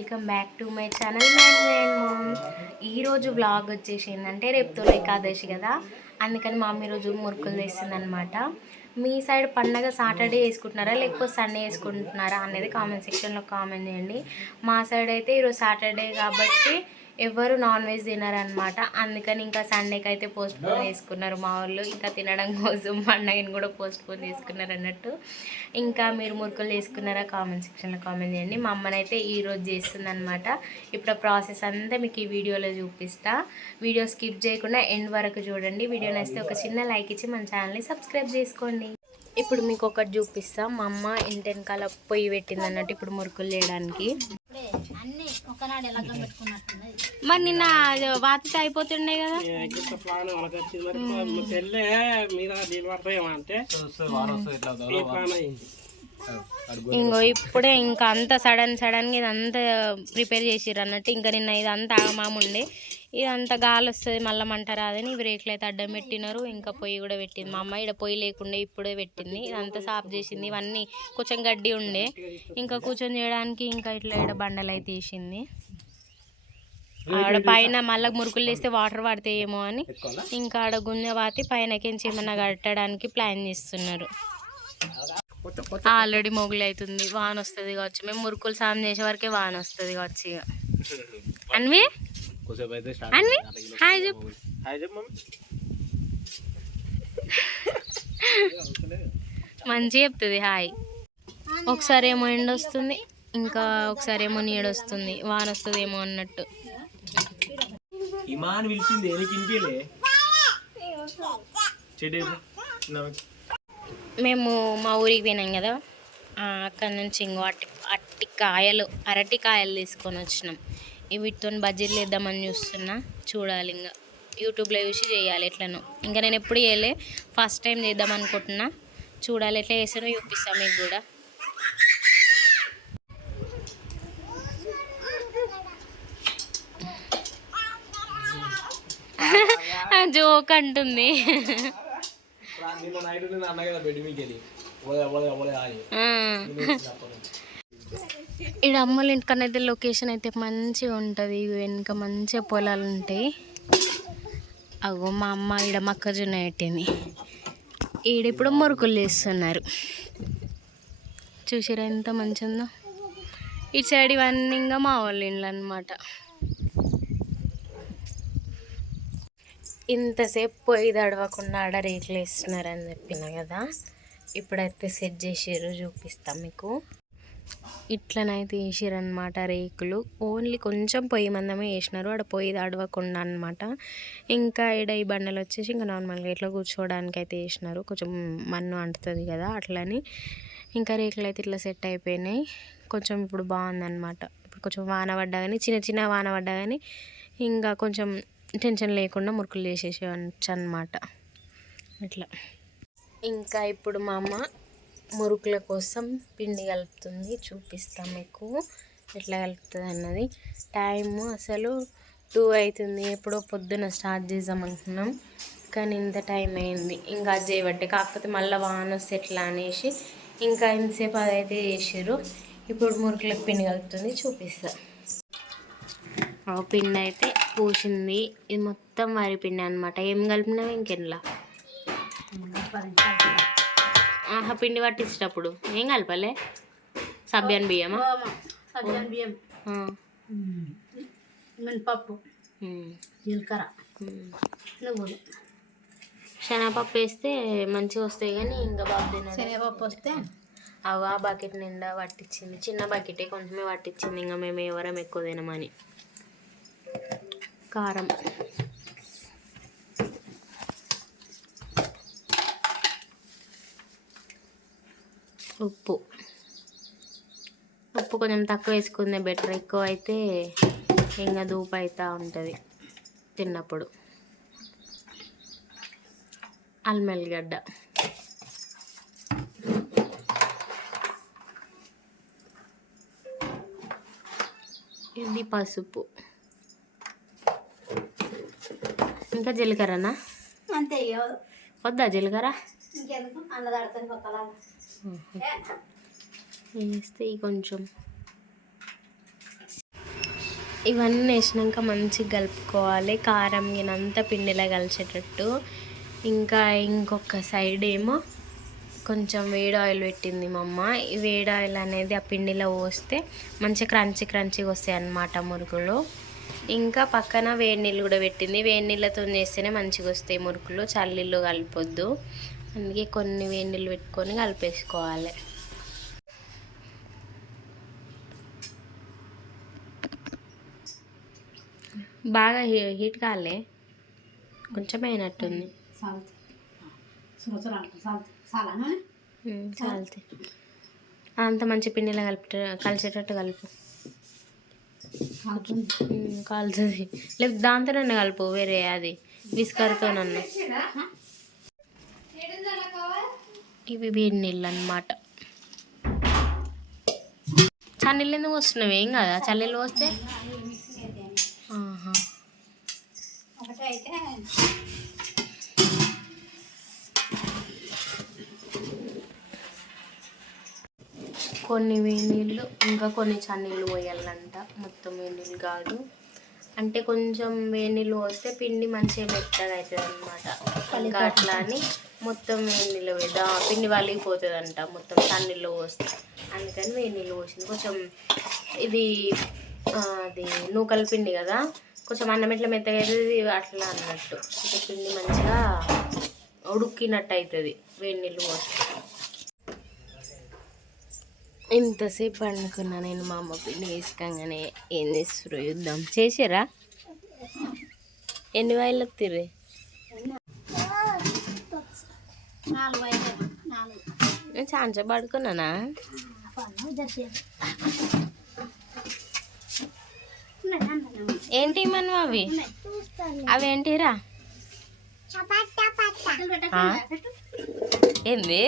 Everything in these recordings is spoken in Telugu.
Welcome back to my channel ma'am. ఈరోజు వ్లాగ్ వచ్చేసి ఏంటంటే రేపు తొలి ఏకాదశి కదా, అందుకని మా మమ్మీ రోజు మురుకులు తెస్తుంది అనమాట. మీ సైడ్ పండగ సాటర్డే వేసుకుంటున్నారా లేకపోతే సండే వేసుకుంటున్నారా అనేది కామెంట్ సెక్షన్లో కామెంట్ చేయండి. మా సైడ్ అయితే ఈరోజు సాటర్డే కాబట్టి ఎవరు నాన్ వెజ్ తినారనమాట, అందుకని ఇంకా సండేకి అయితే పోస్ట్ పోన్ చేసుకున్నారు మా వాళ్ళు. ఇంకా తినడం కోసం పండగని కూడా పోస్ట్ పోన్ చేసుకున్నారు అన్నట్టు. ఇంకా మీరు మురుకులు చేసుకున్నారా కామెంట్ సెక్షన్లో కామెంట్ చేయండి. మా అమ్మనైతే ఈరోజు చేస్తుంది అనమాట. ఇప్పుడు ప్రాసెస్ అంతా మీకు ఈ వీడియోలో చూపిస్తా. వీడియో స్కిప్ చేయకుండా ఎండ్ వరకు చూడండి. వీడియో నచ్చితే ఒక చిన్న లైక్ ఇచ్చి మన ఛానల్ని సబ్స్క్రైబ్ చేసుకోండి. ఇప్పుడు మీకు ఒకటి చూపిస్తా. మా అమ్మ ఇంటెనకాల పొయ్యి పెట్టింది అన్నట్టు ఇప్పుడు మురుకులు చేయడానికి. మరి నిన్న వాతితో అయిపోతుండే కదా. ఇంకో ఇప్పుడే ఇంకా అంత సడన్గా ఇదంతా ప్రిపేర్ చేసిర్రు అన్నట్టు. ఇంకా నిన్న ఇదంతా ఆగమాముండే, ఇదంతా గాలి వస్తుంది మళ్ళీ మంట రాదని ఇవి రేకులు అయితే అడ్డం పెట్టినారు. ఇంకా పొయ్యి కూడా పెట్టింది మా అమ్మ. ఇక్కడ పొయ్యి లేకుండా ఇప్పుడే పెట్టింది. ఇదంతా సాఫ్ చేసింది. ఇవన్నీ కొంచెం గడ్డి ఉండే, ఇంకా కూర్చొని చేయడానికి ఇంకా ఇట్లా ఇక్కడ బండలు అయితే వేసింది. ఆడ పైన మళ్ళీ మురుకులు వేస్తే వాటర్ పడతాయేమో అని ఇంకా ఆడ గుంజ వాతి పైనకించి ఏమన్నా కట్టడానికి ప్లాన్ చేస్తున్నారు. ఆల్రెడీ మొగులు అవుతుంది, వాన వస్తుంది కావచ్చు. మేము మురుకులు సాయం చేసే వరకే వాన వస్తుంది కావచ్చు. ఇక అన్వి అన్వి హాయ్ చెప్పు. మంచిగా చెప్తుంది హాయ్. ఒకసారి ఏమో ఎండ వస్తుంది, ఇంకా ఒకసారి ఏమో నీడ వస్తుంది, వాన వస్తుంది ఏమో అన్నట్టు. మేము మా ఊరికి పోయినాం కదా, అక్కడ నుంచి ఇంకో అరటికాయలు తీసుకొని వచ్చినాం. వీటితో బజ్జీలు వేద్దామని చూస్తున్నా. చూడాలి ఇంకా యూట్యూబ్లో చూసి చేయాలి ఎట్లనో. ఇంకా నేను ఎప్పుడు చేయలే, ఫస్ట్ టైం చేద్దాం అనుకుంటున్నా. చూడాలి ఎట్లా చేస్తానో చూపిస్తాను మీకు కూడా. జోక్ అంటుంది. ఇక్కడ అమ్మల ఇంటికన్నా అయితే లొకేషన్ అయితే మంచిగా ఉంటుంది. వెనుక మంచిగా పొలాలు ఉంటాయి. అగో మా అమ్మ ఈడ మొక్కజొన్న పెట్టింది. ఈడిప్పుడు మురుకులు చేస్తున్నారు. చూసారా ఎంత మంచిగా ఉందో. ఇటు సైడ్ ఇవన్నీ ఇంకా మా వాళ్ళ ఇండ్లు అనమాట. ఇంతసేపు పొయ్యి తడవకుండా ఆడ రేకులు వేస్తున్నారని చెప్పిన కదా, ఇప్పుడైతే సెట్ చేసారు చూపిస్తాం మీకు. ఇట్లనైతే వేసారు అనమాట రేకులు. ఓన్లీ కొంచెం పొయ్యి మందమే వేసినారు, ఆడ పొయ్యి తడవకుండా అనమాట. ఇంకా ఈడ ఈ బండలు వచ్చేసి ఇంకా నార్మల్గా ఇట్లా కూర్చోవడానికి అయితే వేసినారు. కొంచెం మన్ను అంటుతుంది కదా అట్లని. ఇంకా రేకులు అయితే ఇట్లా సెట్ అయిపోయినాయి. కొంచెం ఇప్పుడు బాగుందన్నమాట. ఇప్పుడు కొంచెం వాన పడ్డా కానీ చిన్న వాన పడ్డా కానీ ఇంకా కొంచెం టెన్షన్ లేకుండా మురుకులు చేసేసేయచ్చు అన్నమాట. ఇట్లా ఇంకా ఇప్పుడు మా అమ్మ మురుకుల కోసం పిండి కలుపుతుంది. చూపిస్తాం మీకు ఎట్లా కలుపుతుంది అన్నది. టైము అసలు 2 అవుతుంది. ఎప్పుడో పొద్దున స్టార్ట్ చేద్దాం అనుకున్నాం కానీ ఇంత టైం అయింది. ఇంకా అది చేయబట్టే, కాకపోతే మళ్ళీ వాన వస్తే ఎట్లా అనేసి ఇంకా ఇంతసేపు అదైతే చేసారు. ఇప్పుడు మురుకులకు పిండి కలుపుతుంది చూపిస్తా. పిండి అయితే పూసింది. ఇది మొత్తం వరి పిండి అనమాట. ఏం కలిపినావు ఇంకెన్లా? పిండి పట్టించేటప్పుడు ఏం కలపాలి? సబ్యాన్ బియ్యమా? మినపప్పు, జీలకర్ర, నువ్వులు, శనగపప్పు వేస్తే మంచిగా వస్తాయి. కానీ ఇంకా బాగా శనగపప్పు వస్తే అవి ఆ బకెట్ నిండా పట్టించింది. చిన్న బకెటే కొంచెమే పట్టించింది. ఇంకా మేము ఎవరం ఎక్కువ తినమని. కారం, ఉప్పు కొంచెం తక్కువ వేసుకుందే బెటర్. ఎక్కువ అయితే ఇంకా దూపు అవుతూ ఉంటుంది తిన్నప్పుడు. అల్లం ఎల్లిగడ్డ, ఇది పసుపు, ఇంకా జీలకర్రనా? అంతే. వద్దా జీలకర్ర? ఇంకెందుకు అన్నదాడుతుంది పక్కలా వేస్తే కొంచెం ఇవన్నీ వేసినాక మంచిగా కలుపుకోవాలి. కారం గినంతా పిండిలో కలిసేటట్టు. ఇంకా ఇంకొక సైడ్ ఏమో కొంచెం వేడి ఆయిల్ పెట్టింది మా అమ్మ. ఈ వేడి ఆయిల్ అనేది ఆ పిండిలో పోస్తే మంచిగా క్రంచీగా వస్తాయి అన్నమాట మురుకులు. ఇంకా పక్కన వేడి నీళ్ళు కూడా పెట్టింది. వేడి నీళ్ళతో చేస్తేనే మంచిగా వస్తాయి మురుకులు, చల్లీళ్ళు కలిపొద్దు. అందుకే కొన్ని వేడి నీళ్ళు పెట్టుకొని కలిపేసుకోవాలి. బాగా హీట్ కాలే, కొంచెం అయినట్టుంది. చాలతే అంత మంచి పిండిలో కలిసేటట్టు కలుపు. కాలుతుంది లేదు, దాంతోనన్నా కలుపు, వేరే అది విస్కర్తోనన్నా. ఇవి వేడి నీళ్ళు అన్నమాట. చన్నీళ్ళు ఎందుకు వస్తున్నావు? ఏం కదా చన్నీళ్ళు వస్తే. కొన్ని వేడి నీళ్ళు ఇంకా కొన్ని చన్నీళ్ళు పోయాలంట. మొత్తం వేడి నీళ్ళు కాదు, అంటే కొంచెం వేడి నీళ్ళు పోస్తే పిండి మంచిగా మెత్తగా అవుతుంది అన్నమాట. ఇంకా అట్లా అని మొత్తం వేడి నీళ్ళు పోద్దా, పిండి వలిగిపోతుంది అంట మొత్తం చన్నీళ్ళు పోస్తే. అందుకని వేడి నీళ్ళు పోసింది. కొంచెం ఇది అది నూకల పిండి కదా, కొంచెం అన్నం ఎట్లా మెత్తగా అవుతుంది అట్లా అన్నట్టు. ఇంకా పిండి మంచిగా ఉడికినట్టు అవుతుంది వేడి నీళ్ళు పోస్తే. ఇంతసేపు అనుకున్నా నేను మా అమ్మ పిండి వేసుకోగానే ఏం చేస్తారు యుద్ధం చేసారా? ఎన్ని వాయిలు వత్తిర్రే? నేను ఛాన్సే పడుకున్నానా? ఏంటి మనం అవి అవేంటిరా? ఏంది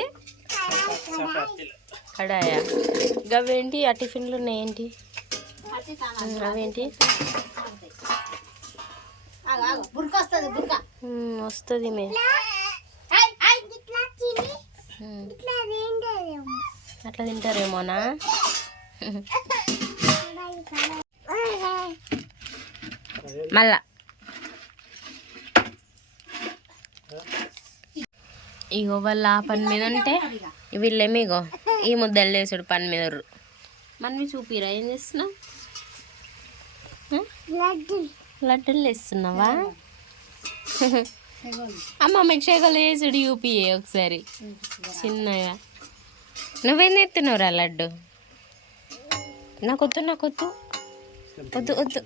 కడాయా? గవేంటి? ఆ టిఫిన్లు ఉన్నాయేంటి? అవేంటి? వస్తుంది మే అట్లా తింటారేమోనా? మళ్ళా ఇగో వాళ్ళ పని మీద ఉంటే వీళ్ళేమిగో ఈ ముద్దలు వేసాడు పని మీద. మనవి చూపిరా ఏం చేస్తున్నావు? లడ్డూలు వేస్తున్నావా? అమ్మ మీకు షేగలు వేసాడు యూపీఏ ఒకసారి చిన్నగా. నువ్వేం ఎత్తున్నావురా లడ్డు? నాకొద్దు వద్దు వద్దు.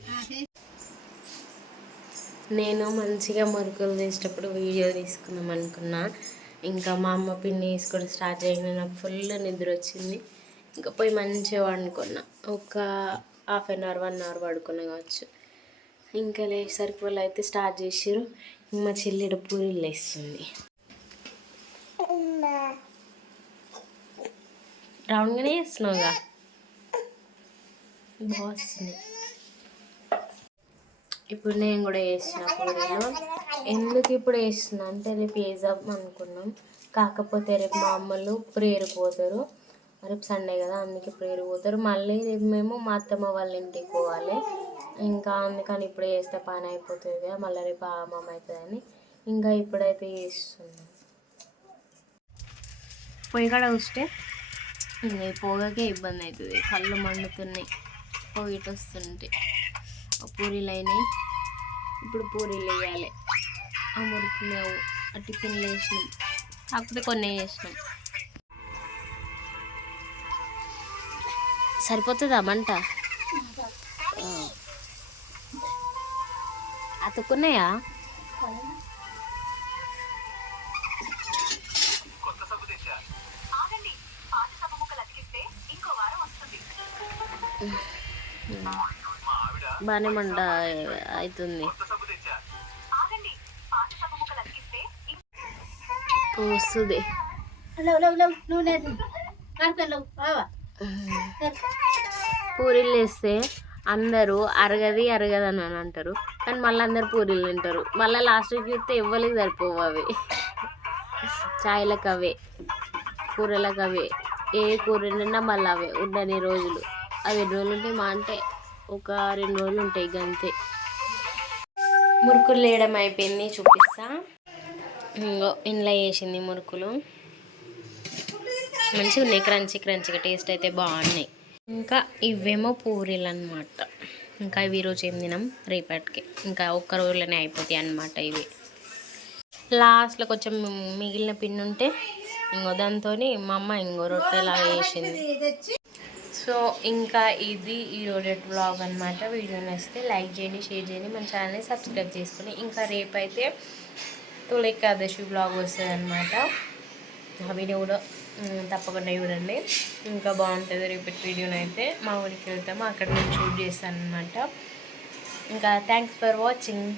నేను మంచిగా మురుకులు చేసేటప్పుడు వీడియో తీసుకుందాం అనుకున్నా. ఇంకా మా అమ్మ పిండి వేసుకోవడం స్టార్ట్ అయిన నాకు ఫుల్ నిద్ర వచ్చింది. ఇంకా పోయి మంచిగా వండుకున్నా. ఒక ½ అన్ అవర్ 1 అవర్ పడుకున్నా కావచ్చు. ఇంకా లేసరికి వాళ్ళు అయితే స్టార్ట్ చేసారు. మా చెల్లెడు పూరీలు వేస్తుంది. రౌండ్గానే వేస్తున్నావుగా, బాగుంది. ఇప్పుడు నేను కూడా వేసిన పూరీలు. ఎందుకు ఇప్పుడు వేస్తున్నా అంటే రేపు వేద్దాం అనుకున్నాం. కాకపోతే రేపు మా అమ్మలు ప్రేయర్ పోతారు. రేపు సండే కదా, అందుకే ప్రేయర్ పోతారు. మళ్ళీ రేపు మేము మా అత్తమ్మ వాళ్ళ ఇంటికి పోవాలి. ఇంకా అందుకని ఇప్పుడు వేస్తే పని అయిపోతుంది కదా, మళ్ళీ రేపు ఆమమ్మ అవుతుందని ఇంకా ఇప్పుడైతే వేస్తున్నాం. పొయ్యి కాడ చూస్తే ఇంకా పోగాకే ఇబ్బంది అవుతుంది, కళ్ళు మండుతున్నాయి పొయ్యిట వస్తుంటే. పూరీలు అయినాయి, ఇప్పుడు పూరీలు వేయాలి. ఆ మురుకులు ఆ టిఫిన్లు వేసినాం, కాకపోతే కొన్ని వేసినాం. సరిపోతుందా మంట? అతుక్కున్నాయా? బాగానే మంట అవుతుంది. వస్తుంది. పూరీలు వేస్తే అందరూ అరగది అని అంటారు, కానీ మళ్ళీ అందరు పూరీలు తింటారు. మళ్ళీ లాస్ట్కి చూస్తే ఎవ్వరికి సరిపోవు అవి. చాయ్లకు అవే, కూరలకు అవే, ఏ కూర నిండా మళ్ళీ అవే ఉండని రోజులు. అవి రోజులు ఉంటే మా అంటే ఒక 2 రోజులు ఉంటాయి అంతే. మురుకులు వేయడం అయిపోయింది, చూపిస్తా. ఇంకో ఇంట్లో వేసింది మురుకులు, మంచిగా ఉన్నాయి, క్రంచీ క్రంచీగా, టేస్ట్ అయితే బాగున్నాయి. ఇంకా ఇవేమో పూరీలు అనమాట. ఇంకా ఇవి ఈరోజు ఏం తినాం, రేపటికి ఇంకా ఒక్క రోజులోనే అయిపోతాయి అన్నమాట. ఇవి లాస్ట్లో కొంచెం మిగిలిన పిండి ఉంటే ఇంకో దాంతో మా అమ్మ ఇంకో రొట్టెలాగా వేసింది. సో ఇంకా ఇది ఈరోజు వ్లాగ్ అనమాట. వీడియో నచ్చితే లైక్ చేయండి, షేర్ చేయండి, మన ఛానల్ని సబ్స్క్రైబ్ చేసుకుని. ఇంకా రేపైతే తొలి ఏకాదశి వ్లాగ్ వస్తుంది అనమాట. ఆ వీడియో కూడా తప్పకుండా చూడండి, ఇంకా బాగుంటుంది. రేపటి వీడియోనైతే మా ఊరికి వెళ్తాము, అక్కడ నేను షూట్ చేస్తాను అనమాట. ఇంకా థ్యాంక్స్ ఫర్ వాచింగ్.